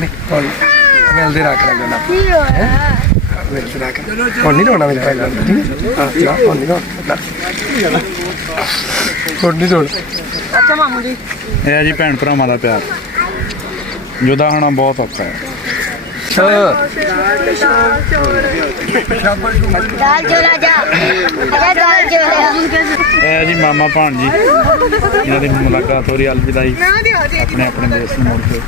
मिलते रख रहा मिलते रख और नहीं रोना मेरे पहला ठीक है और नहीं रोना अच्छा मामू जी ਇਹ ਹੈ ਜੀ ਭੈਣ ਭਰਾਵਾਂ ਦਾ ਪਿਆਰ ਜੁਦਾ ਹੋਣਾ ਬਹੁਤ ਔਖਾ ਹੈ। दाल चोला जा अरे दाल चोला ਇਹ ਹੈ ਜੀ ਮਾਮਾ ਭਾਣਜੀ ਇਹਨਾਂ ਦੀ ਮੁਲਾਕਾਤ ਹੋ ਰਹੀ ਅਲਵਿਦਾਈ ਆਪਣੇ ਆਪਣੇ ਦੇਸ਼ ਨੂੰ ਮੁੜ ਕੇ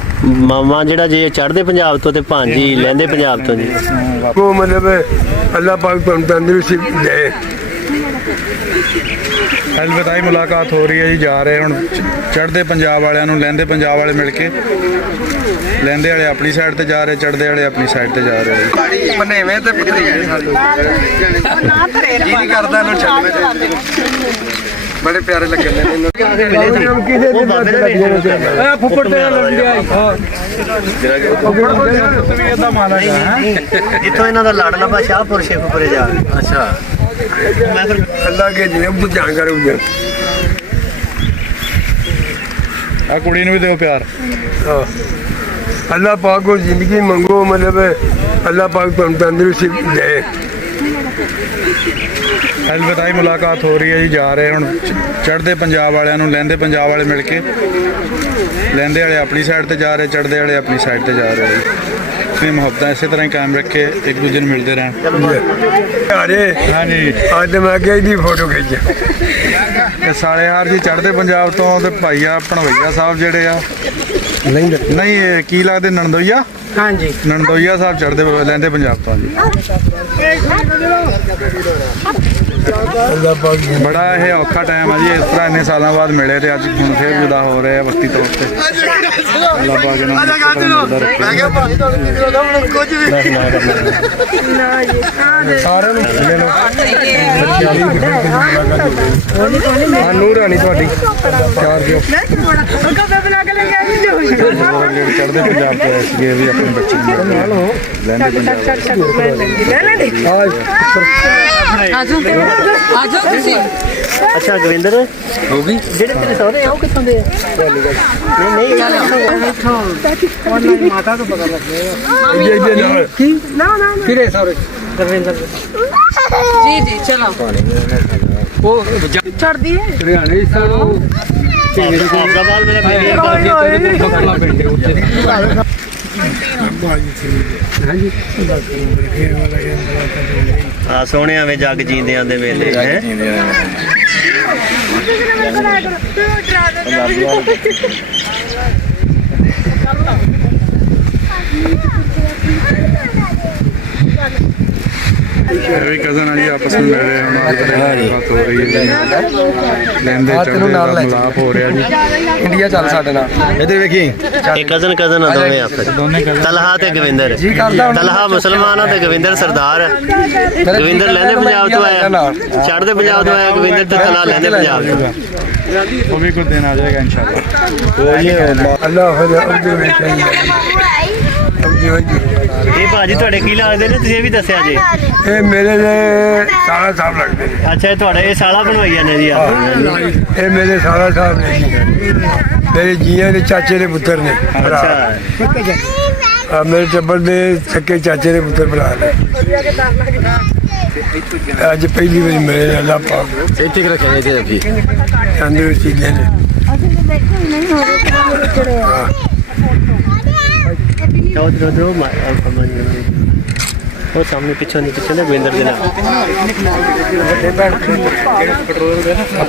ਮਾਮਾ ਜਿਹੜਾ ਜੇ ਚੜ੍ਹਦੇ ਪੰਜਾਬ ਤੋਂ ਤੇ ਭਾਂਜੀ ਲਹਿੰਦੇ ਪੰਜਾਬ ਤੋਂ ਜੀ वो मतलब अल्लाह पाक तंदुरुस्ती दे ਅਲਵਿਦਾਈ ਮੁਲਾਕਾਤ ਹੋ ਰਹੀ ਹੈ ਜੀ। ਜਾ ਰਹੇ ਹੁਣ ਚੜ੍ਹਦੇ ਪੰਜਾਬ ਵਾਲਿਆਂ ਨੂੰ ਲਹਿੰਦੇ ਪੰਜਾਬ ਵਾਲੇ ਮਿਲ ਕੇ ਲਹਿੰਦੇ ਵਾਲੇ ਆਪਣੀ ਸਾਈਡ ਤੇ ਜਾ ਰਹੇ ਚੜ੍ਹਦੇ ਵਾਲੇ ਆਪਣੀ ਸਾਈਡ ਤੇ ਜਾ ਰਹੇ बनेवे ते पुतरी जी नहीं करदा इन्हू छड्डवे बड़े प्यारे लगे ने फुफड़ ते लंडिया ਜਿੱਥੋਂ ਇਹਨਾਂ ਦਾ ਲਾੜਲਾ ਬਾ ਸ਼ਾਹਪੁਰ ਸ਼ੇਖੂਪੁਰੇ ਜਾ ਅੱਛਾ ਮੈਂ ਫਿਰ अल्लाह के जिन्हें बुझ जाकर उधर ਆ ਕੁੜੀ ਨੂੰ ਵੀ ਦਿਓ ਪਿਆਰ। अल्लाह पाक को जिंदगी मंगो मतलब अल्लाह पाक तंदुरुस्ती दे ਅਲਵਿਦਾਈ ਮੁਲਾਕਾਤ ਹੋ ਰਹੀ ਹੈ ਜੀ। ਜਾ ਰਹੇ ਹੁਣ ਚੜ੍ਹਦੇ ਪੰਜਾਬ ਵਾਲਿਆਂ ਨੂੰ ਲਹਿੰਦੇ ਪੰਜਾਬ ਵਾਲੇ ਮਿਲ ਕੇ ਲਹਿੰਦੇ ਵਾਲੇ ਆਪਣੀ ਸਾਈਡ ਤੇ ਜਾ ਰਹੇ ਚੜ੍ਹਦੇ ਵਾਲੇ ਆਪਣੀ ਸਾਈਡ ਤੇ ਜਾ ਰਹੇ ਆਪਣੀ ਮੁਹੱਬਤਾਂ ਇਸੇ ਤਰ੍ਹਾਂ ਹੀ ਕਾਇਮ ਰੱਖੇ ਇੱਕ ਦੂਜੇ ਨੂੰ ਮਿਲਦੇ ਰਹਿਣ। अरे ਹਾਂਜੀ आज मैं गई दी फोटो खींच ਇਹ ਸਾਲੇਹਾਰ ਜੀ ਚੜ੍ਹਦੇ ਪੰਜਾਬ ਤੋਂ ਤੇ ਭਾਈ ਆ ਭਣਵਈਆ ਸਾਹਿਬ ਜਿਹੜੇ ਆ ਨਹੀਂ ਇਹ ਕੀ ਲੱਗਦੇ ਨਣਦੋਈਆ ਹਾਂਜੀ ਨਣਦੋਈਆ ਸਾਹਿਬ ਚੜ੍ਹਦੇ ਲਹਿੰਦੇ ਪੰਜਾਬ ਤੋਂ ਜੀ। अल्लाह पाक ਬੜਾ ਇਹ ਔਖਾ ਟਾਈਮ ਆ ਜੀ। ਇਸ ਤਰ੍ਹਾਂ ਇੰਨੇ ਸਾਲਾਂ ਬਾਅਦ ਮਿਲੇ ਤੇ ਅੱਜ ਹੁਣ ਫੇਰ ਜੁਦਾ ਹੋ ਰਹੇ ਆ ਵਕਤੀ ਤੌਰ ਤੇ। ਅੱਲਾਹ ਪਾਕ ਇਹਨਾਂ ਨੂੰ ਮਿਲਦਾ ਰੱਖੇ। ਸਾਰਿਆਂ ਨੂੰ ਲੈ ਲਓ ਨੂਰ ਰਾਣੀ ਤੁਹਾਡੀ ਚਾਰ ਦਿਓ ਚੜ੍ਹਦੇ ਪੰਜਾਬ ਤੇ ਸੀਗੇ ਵੀ ਆਪਣੇ ਬੱਚੇ ਨੂੰ ਲਹਿੰਦੇ ਪੰਜਾਬ ਅੱਛਾ ਗਵਿੰਦਰ ਹੋ ਗਈ ਜਿਹੜੇ ਤੇਰੇ ਸਹੁਰੇ ਆ ਉਹ ਕਿੱਥੋਂ ਦੇ ਆ ਨਹੀਂ ਮਾਤਾ ਤੋਂ ਪਤਾ ਲੱਗਿਆ ਕੀ ਨਾ ਕਿਰੇ ਸਾਰੇ ਗੁਰਵਿੰਦਰ ਜੀ ਜੀ ਚਲੋ ਉਹ ਚੜਦੀ ਹੈ ਹਰਿਆਣੇ ਸਾਨੂੰ ਹੈਦਰਾਬਾਦ ਮੇਰਾ ਪਿੰਡ ਉੱਤੇ ਆ ਸੋਹਣਿਆਂ ਵੇ ਜੱਗ ਜੀਂਦਿਆਂ ਦੇ ਵੇਲੇ ਹੈ ਵੀ ਕਜ਼ਨ ਆ ਜੀ ਆਪਸ ਵਿੱਚ ਮਿਲ ਰਹੇ ਹੁਣ ਬਾਤ ਹੋ ਰਹੀ ਹੈ ਲੈਂਦੇ ਚੜ੍ਹਦੇ ਦਾ ਮਿਲਾਪ ਹੋ ਰਿਹਾ ਜੀ। ਇੰਡੀਆ ਚੱਲ ਸਾਡੇ ਨਾਲ ਇੱਧਰ ਵੇਖੀ ਇਹ ਕਜ਼ਨ ਆ ਦੋਵੇਂ ਆਪਸ ਤਲਹਾ ਤੇ ਗਵਿੰਦਰ ਜੀ ਕਰਦਾ ਤਲਹਾ ਮੁਸਲਮਾਨ ਆ ਤੇ ਗਵਿੰਦਰ ਸਰਦਾਰ ਆ। ਗਵਿੰਦਰ ਲਹਿੰਦੇ ਪੰਜਾਬ ਤੋਂ ਆਇਆ ਚੜ੍ਹਦੇ ਪੰਜਾਬ ਤੋਂ ਆਇਆ ਗਵਿੰਦਰ ਤੇ ਤਲਹਾ ਲਹਿੰਦੇ ਪੰਜਾਬ ਤੋਂ। ਉਹ ਵੀ ਕੁਝ ਦਿਨ ਆ ਜਾਏਗਾ ਇਨਸ਼ਾਅੱਲਾ। ਅੱਲਾਹ ਹਾਫਿਜ਼ ਅੱਗੇ ਵੇਖਾਂਗੇ ਇਹ ਭਾਜੀ ਤੁਹਾਡੇ ਕੀ ਲੱਗਦੇ ਨੇ ਤੁਸੀਂ ਇਹ ਵੀ ਦੱਸਿਆ ਜੀ। ਇਹ ਮੇਰੇ ਦੇ ਸਾਲਾ ਸਾਹਿਬ ਲੱਗਦੇ ਨੇ ਅੱਛਾ ਇਹ ਤੁਹਾਡੇ ਇਹ ਸਾਲਾ ਬਣਵਾਈਆਂ ਨੇ ਜੀ ਆਪ ਇਹ ਮੇਰੇ ਸਾਲਾ ਸਾਹਿਬ ਨੇ ਜੀ। ਮੇਰੇ ਜੀਆਂ ਦੇ ਚਾਚੇ ਦੇ ਪੁੱਤਰ ਨੇ ਭਰਾ। ਅੱਛਾ ਆ ਮੇਰੇ ਟੱਬਰ ਦੇ ਸੱਕੇ ਚਾਚੇ ਦੇ ਪੁੱਤਰ ਭਰਾ ਨੇ। ਅੱਜ ਪਹਿਲੀ ਵਾਰੀ ਮਿਲੇ ਅੱਲਾਹ ਪਾਕ ਇੱਥੇ ਰੱਖਿਆ ਜੀ ਰੱਖੀ ਤੰਦਰੁਸਤੀ ਦੇ ਨੇ ਉਹ ਸਾਹਮਣੇ ਪਿੱਛੇ ਨੇ ਗਵਿੰਦਰ ਦੇ ਨਾਲ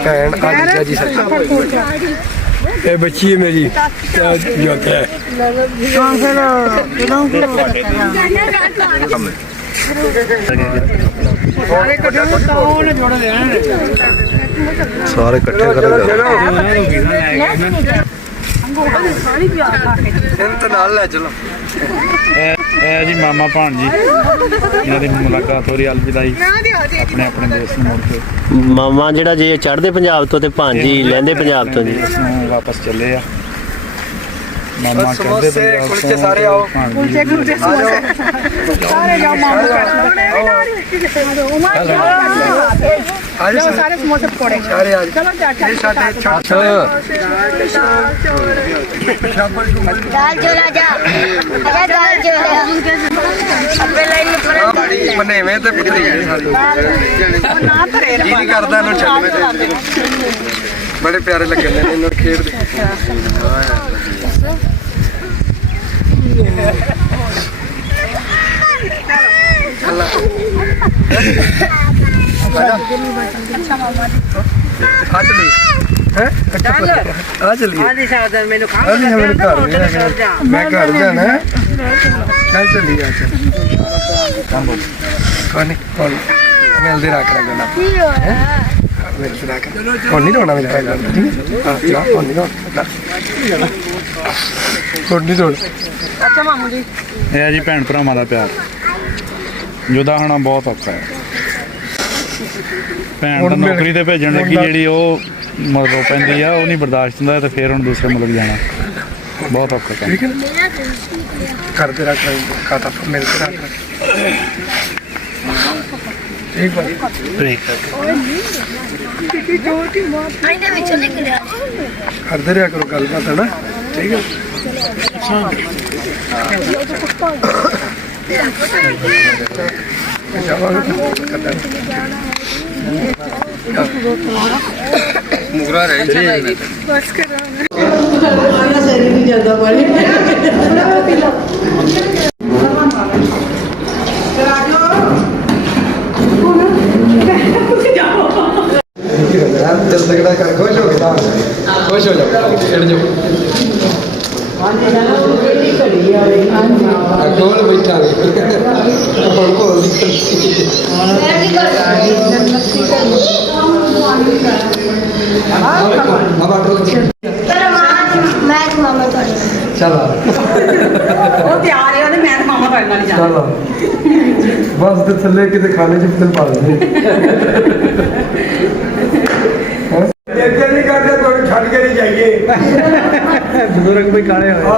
ਭੈਣ ਆਦਿਜਾ ਜੀ ਸੱਚ ਇਹ ਬੱਚੀ ਹੈ ਮੇਰੀ ਜੋ ਕਿ ਸਾਰੇ ਇਕੱਠੇ ਕਰਾਂਗੇ ਇੰਤ ਨਾਲ ਲੈ ਚਲੋ। ਇਹ ਜੀ ਮਾਮਾ ਭਾਣਜੀ ਇਹਨਾਂ ਦੀ ਮੁਲਾਕਾਤ ਹੋ ਰਹੀ ਅਲਵਿਦਾਈ ਆਪਣੇ ਆਪਣੇ ਦੇਸ਼ ਨੂੰ ਮੁੜ ਕੇ ਮਾਮਾ ਜਿਹੜਾ ਜੇ ਚੜ੍ਹਦੇ ਪੰਜਾਬ ਤੋਂ ਤੇ ਭਾਂਜੀ ਲਹਿੰਦੇ ਪੰਜਾਬ ਤੋਂ ਜੀ ਦੇਸ਼ ਨੂੰ ਵਾਪਸ ਚੱਲੇ ਆ। ਮਾਮਾ ਚੜ੍ਹਦੇ ਪੰਜਾਬ ਤੋਂ ਸਾਰੇ ਆਓ ਭਾਣਜੀ ਸਾਰੇ ਜਾਓ ਮਾਮੂ आज सारे समोसे पकौड़े सारे आज चलो चाचा ये साढ़े छठ दाल चोला जा आजा दाल चोला अबे लाइन में थोड़ा बने में ते पुत्री है सारी ना करे ये नहीं करदा इन्हों छड्डने ते बड़े प्यारे लगे ने इन्हों खेड दे अल्लाह आ चली हैं आ चलिए आधी सावधान मैंने खा अभी हमें घर मैं घर जाना है चल चलिए चल कौन हल्दी रख रहा ना मेरे से रख कौन नहीं रोना मेरा ठीक है हाँ कौन नहीं रोना कौन नहीं रोना अच्छा मामू जी ਇਹ ਆ ਜੀ ਭੈਣ ਭਰਾਵਾਂ ਦਾ ਪਿਆਰ ਜੁਦਾ ਹੋਣਾ ਬਹੁਤ ਔਖਾ ਹੈ ਭੈਣ ਤਾਂ ਨੌਕਰੀ ਤੇ ਭੇਜਣ ਲੱਗੀ ਜਿਹੜੀ ਉਹ ਮਤਲਬ ਪੈਂਦੀ ਆ ਉਹ ਨਹੀਂ ਬਰਦਾਸ਼ਤ ਹੁੰਦਾ ਤੇ ਫਿਰ ਹੁਣ ਦੂਸਰੇ ਮੁਲਕ ਜਾਣਾ ਬਹੁਤ ਔਖਾ ਕੰਮ ठीक है करते रख रहे खाता मिलते रख रहे ठीक भाई आईने में चले गए करते रहा करो गलबात है ना ठीक है मुगरा रही बस करो दिल तगड़ा कर खुश हो गया खुश हो जाओ खेल जाओ गोल बैठा मामा थोड़ी चलो वो तैयार है और मैं मामा करना नहीं चाहता चलो बस तो थल्ले किते खाने च दिल पा दे नहीं करते तो छड़ के नहीं जाइए बुजुर्ग भी काले हुए